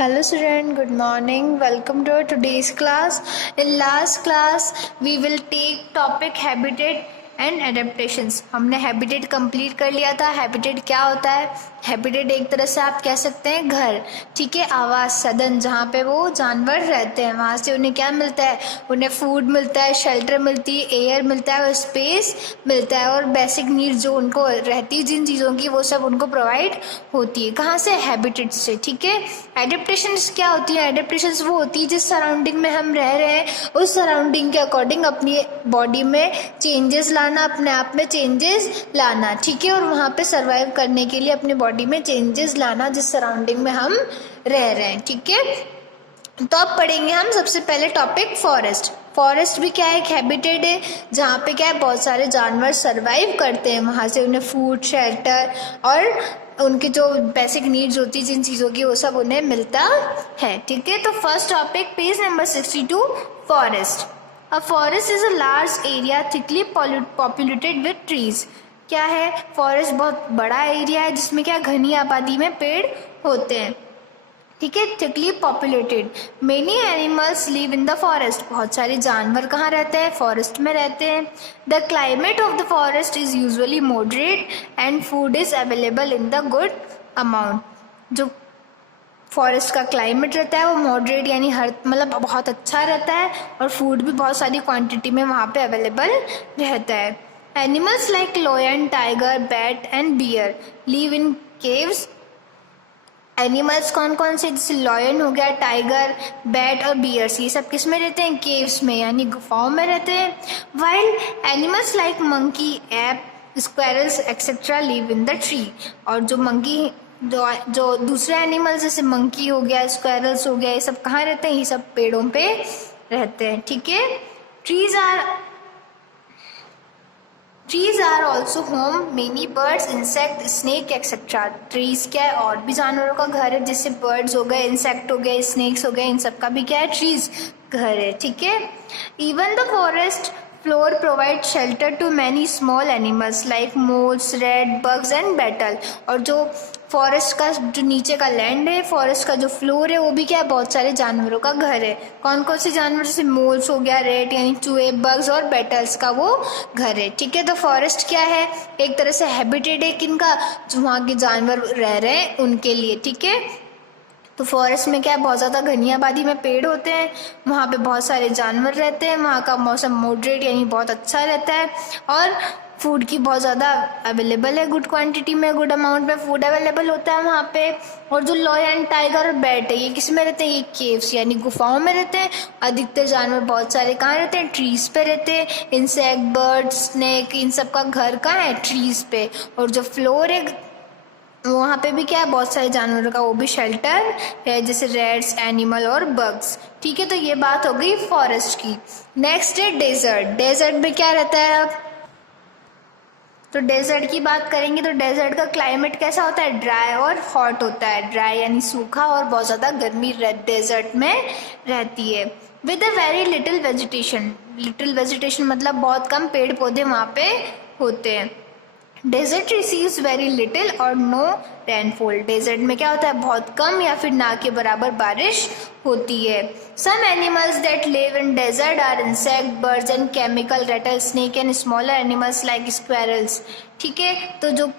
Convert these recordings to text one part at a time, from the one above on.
Hello student, good morning. Welcome to today's class. In last class, we will take topic habitat and adaptations. हमने habitat complete कर लिया था. habitat क्या होता है? habitat एक तरह से आप कह सकते हैं घर, ठीक है, आवास सदन जहाँ पे वो जानवर रहते हैं. वहाँ से उन्हें क्या मिलता है? उन्हें फूड मिलता है, शेल्टर मिलती है, एयर मिलता है और स्पेस मिलता है और बेसिक नीड जो उनको रहती है जिन चीज़ों की वो सब उनको प्रोवाइड होती है. कहाँ से? हैबिटेट से, ठीक है. एडेप्टेशंस क्या होती है? एडेप्टेशंस वो होती है जिस सराउंडिंग में हम रह रहे हैं उस सराउंडिंग के अकॉर्डिंग अपनी बॉडी में चेंजेस लाना, अपने आप में चेंजेस लाना, ठीक है, और वहाँ पे सर्वाइव करने के लिए अपनी बॉडी में चेंजेस लाना जिस सराउंडिंग में हम रह रहे हैं, ठीक है. तो अब पढ़ेंगे हम सबसे पहले टॉपिक फॉरेस्ट. फॉरेस्ट भी क्या है? एक हैबिटेट है जहाँ पे क्या है बहुत सारे जानवर सर्वाइव करते हैं. वहाँ से उन्हें फूड, शेल्टर और उनकी जो बेसिक नीड्स होती है जिन चीज़ों की वो सब उन्हें मिलता है, ठीक है. तो first topic page number 62, forest. A forest is a large area thickly populated with trees. क्या है? फॉरेस्ट बहुत बड़ा एरिया है जिसमें क्या घनी आबादी में पेड़ होते हैं, ठीक है. Thickly populated. Many animals live in the forest. बहुत सारे जानवर कहाँ रहते हैं? फॉरेस्ट में रहते हैं. The climate of the forest is usually moderate and food is available in the good amount. जो फॉरेस्ट का क्लाइमेट रहता है वो मॉडरेट यानी हर मतलब बहुत अच्छा रहता है और फूड भी बहुत सारी क्वांटिटी में वहाँ पे अवेलेबल रहता है. Animals like lion, tiger, bat and bear live in caves. Animals कौन कौन से? जैसे लॉयन हो गया, टाइगर, बैट और बियर्स, ये सब किस में रहते हैं? केव्स में यानी गुफाओं में रहते हैं. While animals like monkey, app, squirrels etcetera live in the tree. और जो मंकी जो दूसरे एनिमल्स जैसे मंकी हो गया, स्क्वेरल्स हो गया, ये सब कहाँ रहते हैं? ये सब पेड़ों पे रहते हैं, ठीक है. Trees are also home many birds, insect, snake etc. Trees क्या है? और भी जानवरों का घर है, जैसे बर्ड्स हो गए, इंसेक्ट हो गए, स्नेक्स हो गए, इन सब का भी क्या है? ट्रीज घर है, ठीक है. Even the forest floor provide shelter to many small animals like moles, red bugs and beetle. और जो फॉरेस्ट का जो नीचे का लैंड है, फॉरेस्ट का जो फ्लोर है वो भी क्या है? बहुत सारे जानवरों का घर है. कौन कौन से जानवर? जैसे मोल्स हो गया, रेड यानी चूहे, बग्स और बैटल्स का वो घर है, ठीक है. तो फॉरेस्ट क्या है? एक तरह से हैबिटेट है किनका? जो वहाँ के जानवर रह रहे हैं उनके लिए, ठीक है. तो फॉरेस्ट में क्या है? बहुत ज़्यादा घनी आबादी में पेड़ होते हैं, वहाँ पे बहुत सारे जानवर रहते हैं, वहाँ का मौसम मॉडरेट यानी बहुत अच्छा रहता है और फूड की बहुत ज़्यादा अवेलेबल है, गुड क्वांटिटी में, गुड अमाउंट में फूड अवेलेबल होता है वहाँ पे. और जो लॉयन, टाइगर और बैट है ये किस में रहते हैं? ये केव्स यानी गुफाओं में रहते हैं. अधिकतर जानवर बहुत सारे कहाँ रहते हैं? ट्रीज पे रहते हैं. इंसेक्ट, बर्ड, स्नेक, इन सब का घर कहाँ है? ट्रीज पे. और जो फ्लोर है वहाँ पे भी क्या है? बहुत सारे जानवरों का वो भी शेल्टर है, जैसे रेड्स, एनिमल और बग्स, ठीक है. तो ये बात हो गई फॉरेस्ट की. नेक्स्ट है डेजर्ट. डेजर्ट में क्या रहता है? अब तो डेजर्ट की बात करेंगे तो डेजर्ट का क्लाइमेट कैसा होता है? ड्राई और हॉट होता है. ड्राई यानी सूखा और बहुत ज़्यादा गर्मी डेजर्ट में रहती है. With a very little vegetation. Little vegetation मतलब बहुत कम पेड़ पौधे वहाँ पे होते हैं. डेजर्ट रिसीव्स वेरी लिटिल और नो रेनफॉल. डेजर्ट में क्या होता है? बहुत कम या फिर ना के बराबर बारिश होती है. Some animals that live in desert are insect, birds and chemical, rattle snake and smaller animals like squirrels, ठीक है. तो जो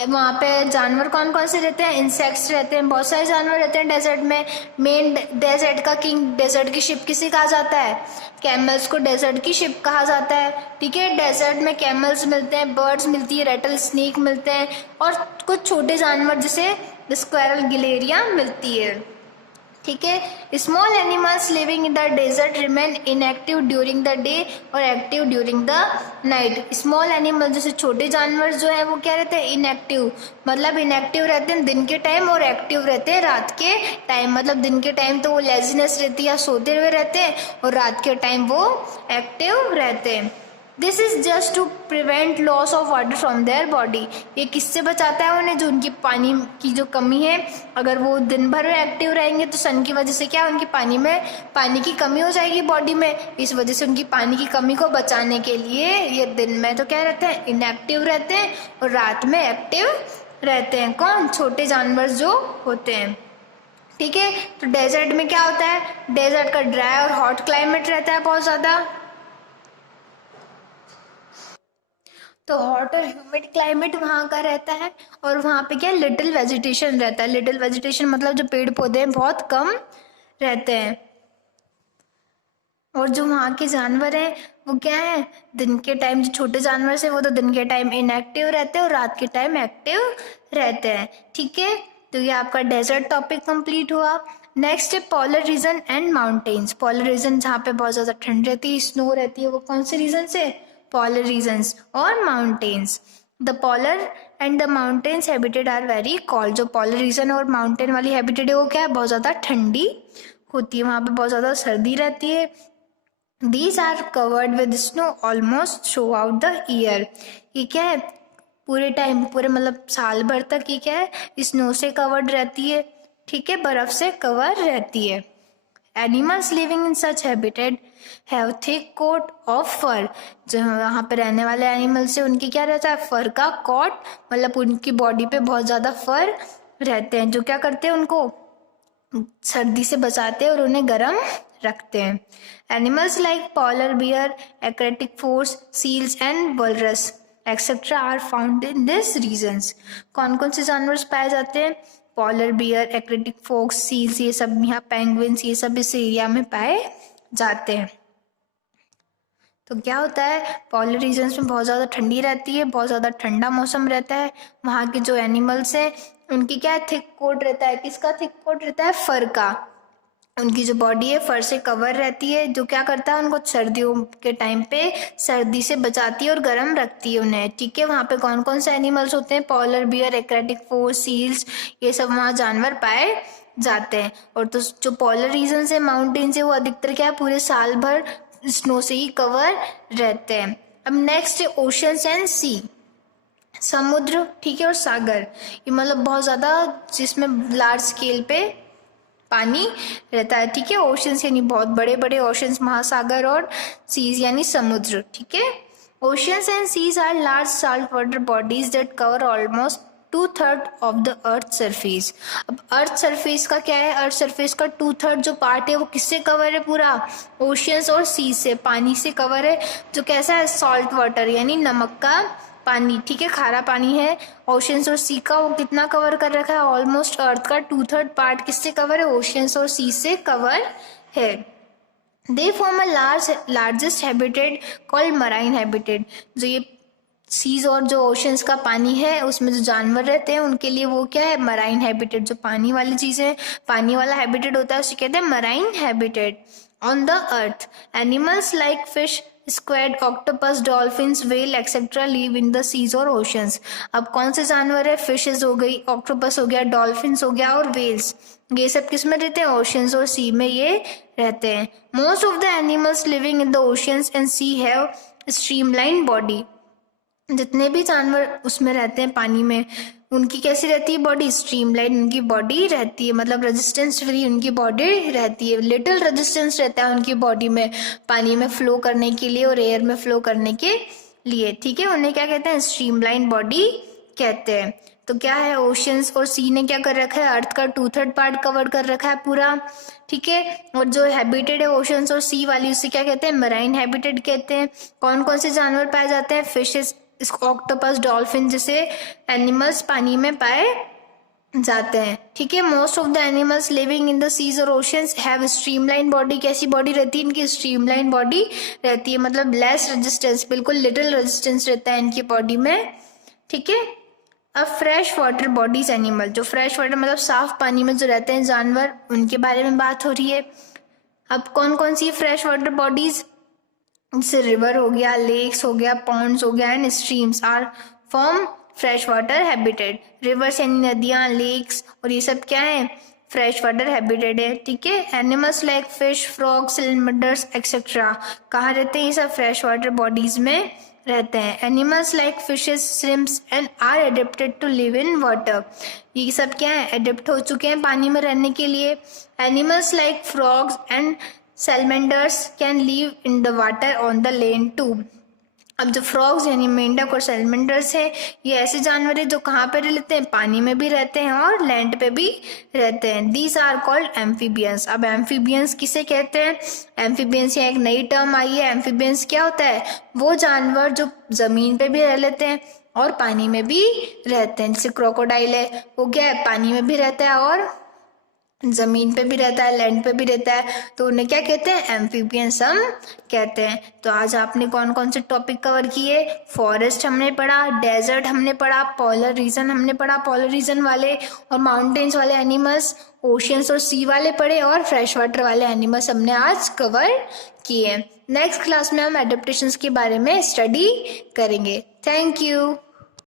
वहाँ पे जानवर कौन कौन से रहते हैं? इंसेक्ट्स रहते हैं, बहुत सारे जानवर रहते हैं डेजर्ट में. मेन डेजर्ट का किंग, डेजर्ट की शिप किसे कहा जाता है? कैमल्स को डेजर्ट की शिप कहा जाता है, ठीक है. डेजर्ट में कैमल्स मिलते हैं, बर्ड्स मिलती है, रेटल स्नेक मिलते हैं और कुछ छोटे जानवर जैसे स्क्वेरल, गिलेरिया मिलती है, ठीक है. Small animals living in the desert remain inactive during the day और active during the night. Small animal जैसे छोटे जानवर जो है वो क्या रहते हैं? इनएक्टिव, मतलब इनएक्टिव रहते हैं दिन के टाइम और एक्टिव रहते हैं रात के टाइम. मतलब दिन के टाइम तो वो लेजीनेस रहती है या सोते हुए रहते हैं और रात के टाइम वो एक्टिव रहते हैं. This is just to prevent loss of water from their body. ये किससे बचाता है उन्हें? जो उनकी पानी की जो कमी है, अगर वो दिन भर एक्टिव रहेंगे तो सन की वजह से क्या उनकी पानी की कमी हो जाएगी बॉडी में. इस वजह से उनकी पानी की कमी को बचाने के लिए ये दिन में तो क्या रहते हैं? इनएक्टिव रहते हैं और रात में एक्टिव रहते हैं. कौन? छोटे जानवर जो होते हैं, ठीक है। तो डेजर्ट में क्या होता है, डेजर्ट का ड्राई और हॉट क्लाइमेट रहता है बहुत ज़्यादा। तो हॉट और ह्यूमिड क्लाइमेट वहाँ का रहता है, और वहाँ पे क्या लिटिल वेजिटेशन रहता है। लिटिल वेजिटेशन मतलब जो पेड़ पौधे हैं बहुत कम रहते हैं। और जो वहाँ के जानवर हैं वो क्या है, दिन के टाइम जो छोटे जानवर से वो तो दिन के टाइम इनएक्टिव रहते हैं और रात के टाइम एक्टिव रहते हैं। ठीक है, तो ये आपका डेजर्ट टॉपिक कंप्लीट हुआ। नेक्स्ट है polar region and mountains. Polar region जहाँ पे बहुत ज़्यादा ठंड रहती है, स्नो रहती है, वो कौन से रीजन से, पोलर रीजन्स और mountains. The polar and the mountains habited are very cold. जो पोलर रीजन और माउंटेन वाली हैबिटेड है वो क्या है, बहुत ज़्यादा ठंडी होती है, वहाँ पे बहुत ज़्यादा सर्दी रहती है। These are covered with snow almost throughout the year। ये क्या है, पूरे टाइम, पूरे मतलब साल भर तक ये क्या है, स्नो से कवर्ड रहती है। ठीक है, बर्फ से कवर रहती है। Animals living in such habitat have thick coat of fur. जो वहाँ पे रहने वाले एनिमल्स है उनकी क्या रहता है, फर का कोट, मतलब उनकी बॉडी पे बहुत ज़्यादा फर रहते हैं, जो क्या करते हैं उनको सर्दी से बचाते हैं और उन्हें गर्म रखते हैं। Animals like polar bear, arctic fox, seals and walrus etcetera are found in this regions. कौन कौन से जानवर पाए जाते हैं, polar bear, arctic fox, seals, ये सब यहाँ, पेंगुइन्स, ये सब इस एरिया में पाए जाते हैं। तो क्या होता है, पोलर रीजन्स में बहुत ज़्यादा ठंडी रहती है, बहुत ज़्यादा ठंडा मौसम रहता है। वहाँ के जो एनिमल्स हैं उनकी क्या है, थिक कोट रहता है। किसका थिक कोट रहता है, फर का। उनकी जो बॉडी है फर से कवर रहती है, जो क्या करता है उनको सर्दियों के टाइम पे सर्दी से बचाती है और गर्म रखती है उन्हें। ठीक है, वहाँ पे कौन कौन से एनिमल्स होते हैं, polar bear, arctic fox, seals, ये सब वहाँ जानवर पाए जाते हैं। और तो जो पोलर रीजन है, माउंटेन्स है, वो अधिकतर क्या है, पूरे साल भर स्नो से ही कवर रहते हैं। अब नेक्स्ट है ओशंस एंड सी, समुद्र, ठीक है, और सागर। ये मतलब बहुत ज़्यादा जिसमें लार्ज स्केल पे पानी रहता है। ठीक है, ओशंस यानी बहुत बड़े बड़े ओशंस, महासागर, और सीज यानी समुद्र। ठीक है, oceans and seas are large salt water bodies that cover almost 2/3 of the earth surface. अब अर्थ सरफेस का क्या है, अर्थ सरफेस का 2/3 जो पार्ट है वो किससे कवर है, पूरा ओशियंस और सी से, पानी से कवर है, जो कैसा है, सॉल्ट वाटर यानी नमक का पानी। ठीक है, खारा पानी है। ओशियंस और सी का वो कितना कवर कर रखा है, ऑलमोस्ट अर्थ का 2/3 पार्ट किससे कवर है, ओशियंस और सी से कवर है। They form a largest habitat called marine habitat. जो ये सीज और जो ओशंस का पानी है उसमें जो जानवर रहते हैं उनके लिए वो क्या है, मराइन हैबिटेट। जो पानी वाली चीजें, पानी वाला हैबिटेट होता है उसे कहते हैं marine habitat. On the earth animals like fish, squid, octopus, dolphins, whale etcetera live in the seas और ओशंस। अब कौन से जानवर है, फिशेस हो गई, ऑक्टोपस हो गया, डॉल्फिन्स हो गया और व्हेल्स, ये सब किस में रहते हैं, ओशंस और सी में ये रहते हैं। Most of the animals living in the oceans and sea have streamline body. जितने भी जानवर उसमें रहते हैं पानी में, उनकी कैसी रहती है बॉडी, स्ट्रीमलाइन उनकी बॉडी रहती है, मतलब रेजिस्टेंस फ्री उनकी बॉडी रहती है। लिटिल रेजिस्टेंस रहता है उनकी बॉडी में पानी में फ्लो करने के लिए और एयर में फ्लो करने के लिए। ठीक है, उन्हें क्या कहते हैं, स्ट्रीमलाइन बॉडी कहते हैं। तो क्या है, ओशियंस और सी ने क्या कर रखा है, अर्थ का 2/3 पार्ट कवर कर रखा है पूरा। ठीक है, और जो हैबिटेट है ओशियंस और सी वाली उसे क्या कहते हैं, मराइन हैबिटेट कहते हैं। कौन कौन से जानवर पाए जाते हैं, फिशेस, ऑक्टोपस, डॉल्फिन जैसे एनिमल्स पानी में पाए जाते हैं। ठीक है, most of the animals living in the seas और ओशंस हैव स्ट्रीमलाइन बॉडी। कैसी बॉडी रहती है इनकी, स्ट्रीमलाइन बॉडी रहती है, मतलब लेस रेजिस्टेंस, बिल्कुल लिटिल रेजिस्टेंस रहता है इनकी बॉडी में। ठीक है, अब फ्रेश वाटर बॉडीज एनिमल, जो फ्रेश वाटर मतलब साफ पानी में जो रहते हैं जानवर, उनके बारे में बात हो रही है। अब कौन कौन सी फ्रेश वाटर बॉडीज, जैसे रिवर हो गया, लेक्स हो गया, पॉन्ड्स हो गया and streams are form fresh water habitat. Rivers यानी नदियाँ, लेक्स और ये सब क्या है, फ्रेश वाटर हैबिटेट है। ठीक है, animals like fish, frog, salamanders etcetera कहाँ रहते हैं, ये सब फ्रेश वाटर बॉडीज में रहते हैं। Animals like fishes, shrimps and are adapted to live in water. ये सब क्या है, एडेप्ट हो चुके हैं पानी में रहने के लिए। Animals like frogs and salamanders can live in the water on the land too। अब जो फ्रॉग्स यानी मेंढक और सैलमेंडर्स हैं, ये ऐसे जानवर हैं जो कहाँ पे रहते हैं, पानी में भी रहते हैं और लैंड पे भी रहते हैं। These are called amphibians. अब एम्फीबियंस किसे कहते हैं? एम्फीबियंस यहाँ एक नई टर्म आई है। एम्फीबियंस क्या होता है? वो जानवर जो जमीन पे भी रह लेते हैं और पानी में भी रहते हैं। जैसे क्रोकोडाइल है, वो क्या है, पानी में भी रहता है और जमीन पे भी रहता है, लैंड पे भी रहता है, तो उन्हें क्या कहते हैं? एम्फीबियंस हम कहते हैं। तो आज आपने कौन कौन से टॉपिक कवर किए? फॉरेस्ट हमने पढ़ा, डेजर्ट हमने पढ़ा, पोलर रीजन हमने पढ़ा, पोलर रीजन वाले और माउंटेन्स वाले एनिमल्स, ओशियंस और सी वाले पढ़े, और फ्रेश वाटर वाले एनिमल्स हमने आज कवर किए। नेक्स्ट क्लास में हम एडेप्टेशंस के बारे में स्टडी करेंगे। Thank you.